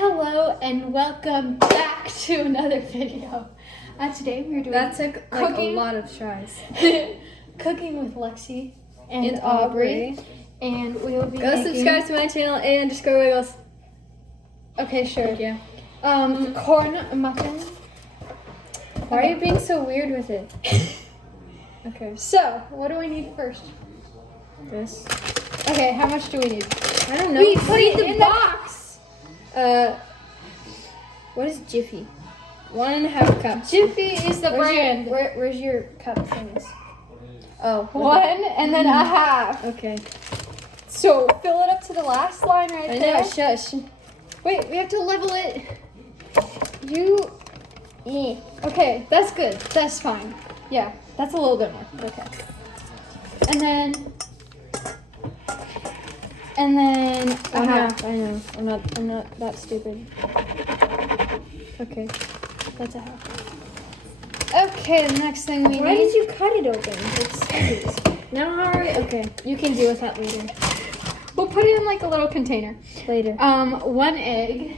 Hello and welcome back to another video. Today we're doing that took like a lot of tries. Cooking with Lexie and Aubrie, and we will be go subscribe to my channel _wiggles. Okay, sure. Yeah. Corn muffin. Why are you being so weird with it? Okay. So, what do we need first? This. Okay, how much do we need? I don't know. We put it in the box. What is Jiffy? 1.5 cups. Jiffy is the brand. Where's your cup things? Oh. 1 and then a half. Okay. So fill it up to the last line right there. I know. Shush. Wait, we have to level it. Okay, that's good. That's fine. Yeah, that's a little bit more. Okay. And then a half. I know. I'm not that stupid. Okay. That's a half. Okay, the next thing we need. Why did you cut it open? It's scissors. Now how are we? Okay. You can deal with that later. We'll put it in like a little container. Later. 1 egg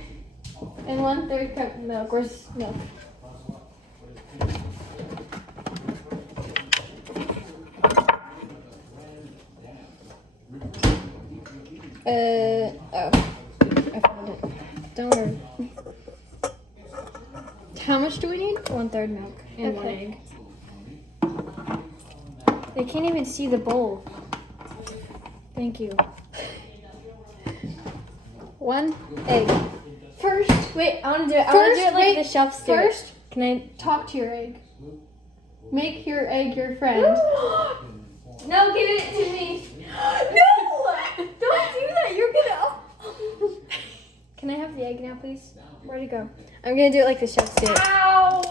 and 1/3 cup of milk. Where's milk? Oh. I found it. Don't worry. How much do we need? 1/3 milk and 1 Okay. egg. They can't even see the bowl. Thank you. 1 egg. First, wait, I want to do it. I want to do it like the chefs do. First, can I talk to your egg. Make your egg your friend. No, give it to me. No! Don't do that. You're gonna. Can I have the egg now, please? Where'd it go? I'm gonna do it like the chefs do. Ow!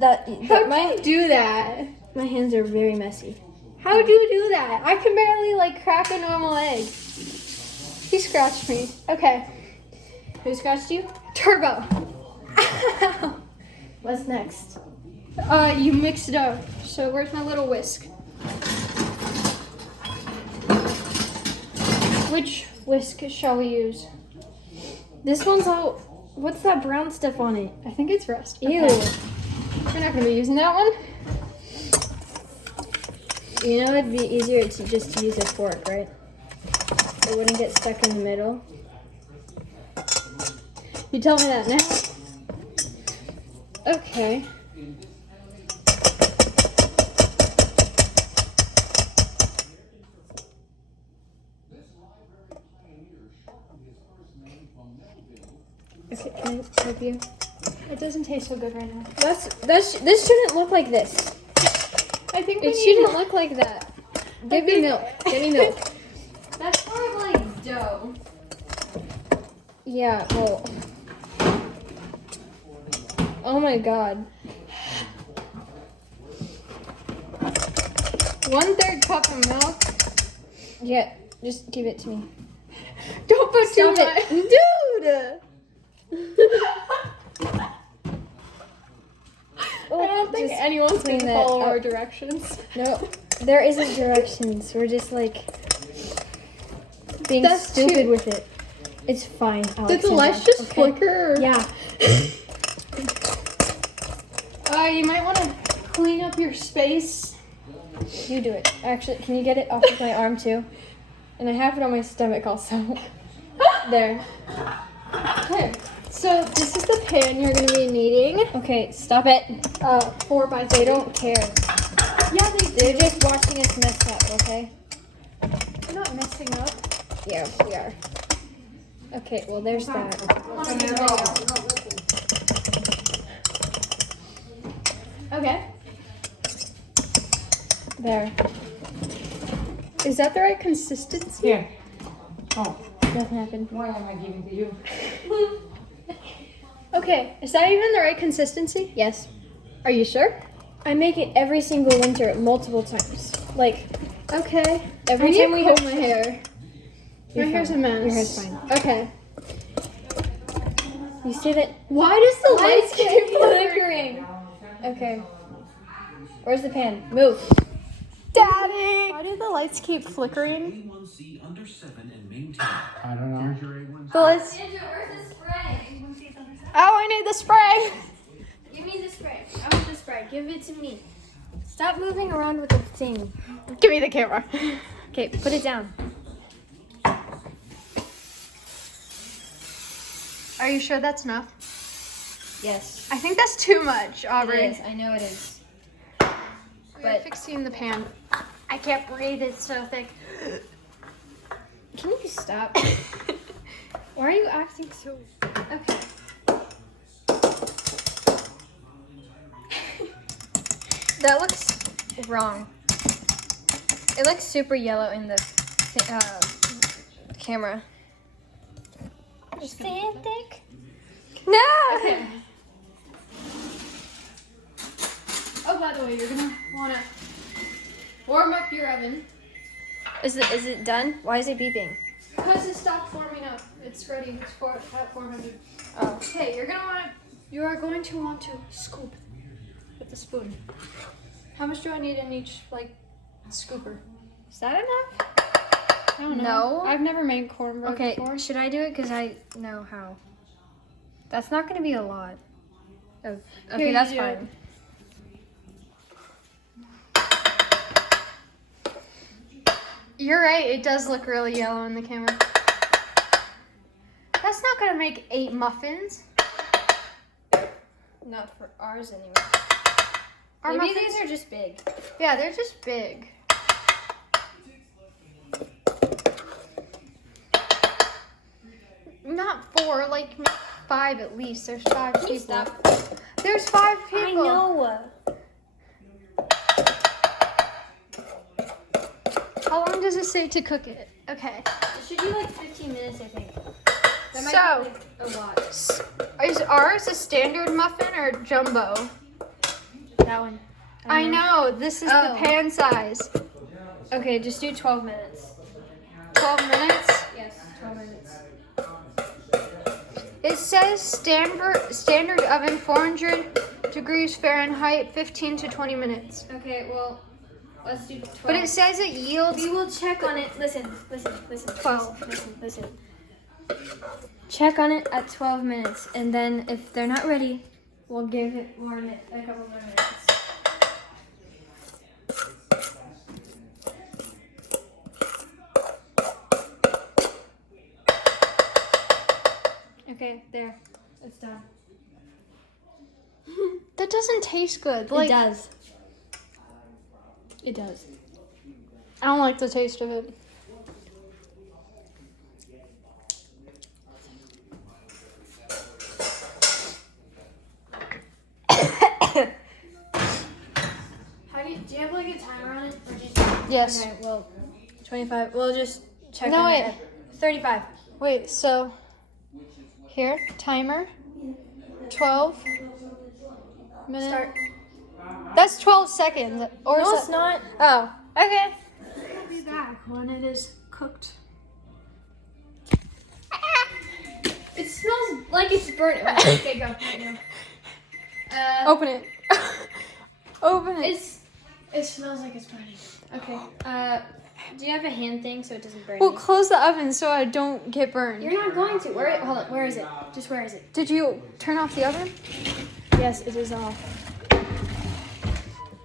How How do you do that? My hands are very messy. How do you do that? I can barely like crack a normal egg. He scratched me. Okay. Who scratched you? Turbo. What's next? You mix it up. So where's my little whisk? Which whisk shall we use? This one's all. What's that brown stuff on it? I think it's rust. Ew. Okay. We're not gonna be using that one. You know it'd be easier to just use a fork, right? It wouldn't get stuck in the middle. You tell me that now. Okay. Okay, can I help you? It doesn't taste so good right now. This shouldn't look like this. I think It shouldn't look like that. Give me milk. Give me milk. That's more of like dough. Yeah, well. Oh my god. 1/3 cup of milk. Yeah, just give it to me. Don't put too Stop much. it. Dude! I don't think Just anyone's clean gonna that follow up. our directions. No, there isn't directions. We're just like being That's stupid too- with it. It's fine. Did the lights just okay? flicker? Yeah. You might want to clean up your space. You do it. Actually, can you get it off of my arm too? And I have it on my stomach also. There. Okay. So this is the pan you're gonna be needing. Okay, stop it. 4x3. They don't care. Yeah, They're just watching us mess up, okay? We're not messing up. Yeah, we are. Okay, well there's that. Okay. There. Is that the right consistency? Here. Oh, Nothing happened. why am I giving to you? Okay. Is that even the right consistency? Yes. Are you sure? I make it every single winter, multiple times. Like, Okay. every I need time to we comb have my hair. You're My hair's a fine. mess. Your hair's fine. Okay. You see that? Why does the lights keep flickering? Okay. Where's the pan? Move. Daddy! Why do the lights keep flickering? A1C under 7 and maintain. I don't know. Here's your A1C. The lights. Where's the I need the spray. Give me the spray. I want the spray. Give it to me. Stop moving around with the thing. Give me the camera. Okay, put it down. Are you sure that's enough? Yes. I think that's too much, Aubrey. It is. I know it is. We're But fixing the pan. I can't breathe. It's so thick. can you stop? Why are you acting so? Okay. That looks wrong. It looks super yellow in the camera. Stand thick. No. Okay. Oh, by the way, you're gonna wanna warm up your oven Is it done? Why is it beeping? because it stopped warming up. It's ready. It's at 400. Oh. Okay, you are going to want to scoop with the spoon. How much do I need in each scooper? Is that enough? I don't know. No. I've never made cornbread Okay, before. should I do it? Because I know how. That's not going to be a lot. Oh, okay, Here, you that's do it. fine. You're right. It does look really yellow in the camera. That's not gonna make 8 muffins. Not for ours anyway. Our Maybe muffins- these are just big. Yeah, they're just big. Not 4, like 5 at least. There's 5 Can you people. stop? There's 5 people. I know. How long does it say to cook it? Okay. It should be like 15 minutes, I think. That might So- be like a lot. Is ours a standard muffin or jumbo? That one. I know. This is the Oh. pan size. Okay, just do 12 minutes. 12 minutes. Yes, 12 minutes. It says standard oven 400 degrees Fahrenheit, 15 to 20 minutes. Okay, well, let's do 12. But it says it yields. We will check on it. Listen. 12. Listen. Check on it at 12 minutes, and then if they're not ready, we'll give it a couple more minutes. Okay, there. It's done. That doesn't taste good. It does. It does. I don't like the taste of it. Do you have like a timer on it? Or just... Yes. Okay, well, 25. We'll just check No, on wait. it. 35. Wait, so here, timer. 12 minutes. Start. That's 12 seconds. Or No, is it's not. Oh, okay. I'll be back when it is cooked. It smells like it's burnt. Okay, go. Right now. Open it. Open it. It smells like it's burning. Okay. Do you have a hand thing so it doesn't burn? Well, you? close the oven so I don't get burned. You're not going to. Hold on. Where is it? Just where is it? Did you turn off the oven? Yes, it is off.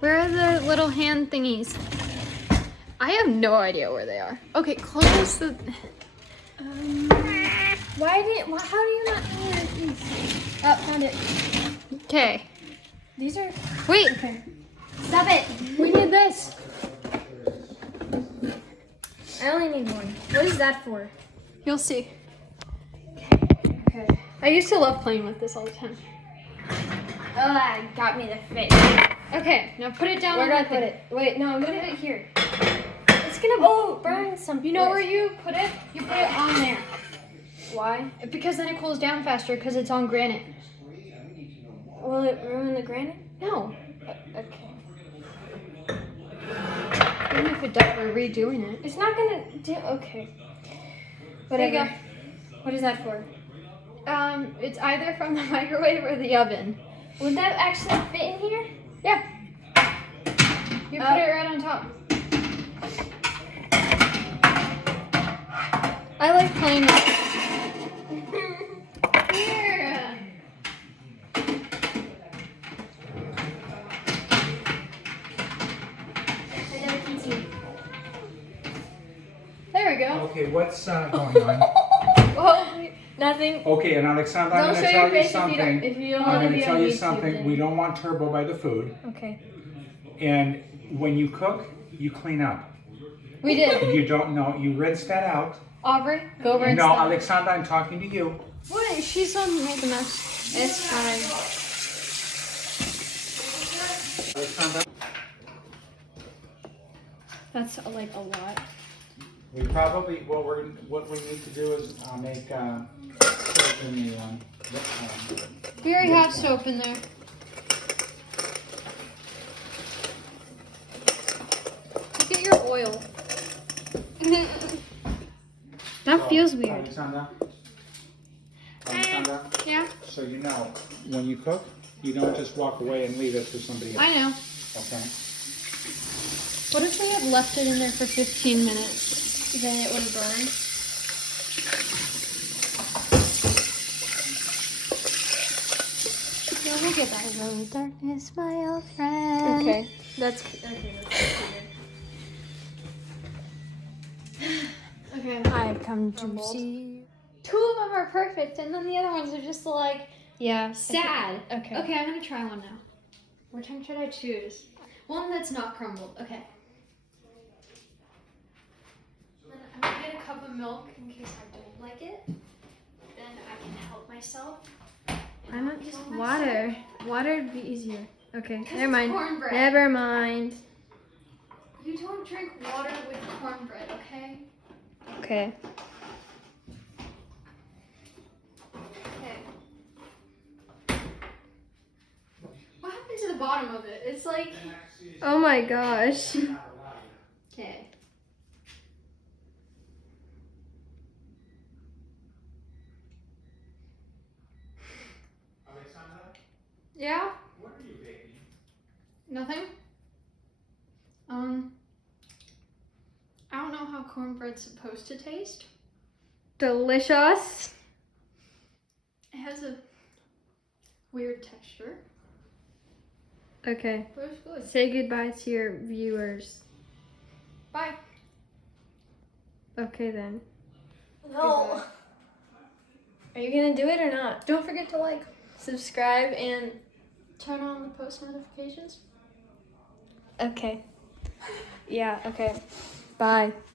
Where are the little hand thingies? I have no idea where they are. Okay, close the... How do you not know where it is? Oh, found it. Okay. These are. Wait, Okay. Stop it. we need this. I only need one. What is that for? You'll see. Okay. I used to love playing with this all the time. Oh, that got me the face. Okay, now put it down Where on do I that put thing. it? Wait, no, I'm gonna put it here. It's gonna burn some. You know where you put it? You put it on there. Why? Because then it cools down faster because it's on granite. Will it ruin the granite? No. Okay. Even if it does, we're redoing it. It's not gonna do. Okay. There you Whatever. What is that for? It's either from the microwave or the oven. Would that actually fit in here? Yeah. You put it right on top. I like playing with it. Here. Okay, what's going on? Oh, nothing. Okay, and Alexandra, I'm Don't going to show tell your you face something. if you don't I'm want to going be to tell on you YouTube. something. then- We don't want turbo by the food. Okay. And when you cook, you clean up. We did. You don't know. You rinse that out. Aubrey, Go rinse No, that. Alexandra, I'm talking to you. what? She's the one who made the mess. It's fine. Alexandra, That's like a lot. we probably what we need to do is make soap in the We already have soap in there. Look at your oil. That feels weird. Alexandra, Yeah, so you know, when you cook, you don't just walk away and leave it for somebody else. I know. Okay. What if they had left it in there for 15 minutes? Then it would have burned. Yeah, we'll get back. Hello, darkness, my old friend. Okay. That's okay. Okay. I've come to Crumbled. see. Two of them are perfect, and then the other ones are just like Yeah. sad. Okay. Okay, I'm gonna try one now. Which one should I choose? One that's not crumbled. Okay. Then I'm gonna get a cup of milk in case I don't like it. Then I can help myself. Why not just water? Water would be easier. Okay. Never mind. Cornbread. Never mind. You don't drink water with cornbread, okay? Okay. Okay. What happened to the bottom of it? It's like. Oh my gosh. Okay. Yeah? What are you baking? Nothing? I don't know how cornbread's supposed to taste. Delicious. It has a weird texture, Okay. but it's good. Say goodbye to your viewers. Bye. Okay then. No. Are you gonna do it or not? Don't forget to like, Subscribe and turn on the post notifications. okay. Yeah, okay. Bye.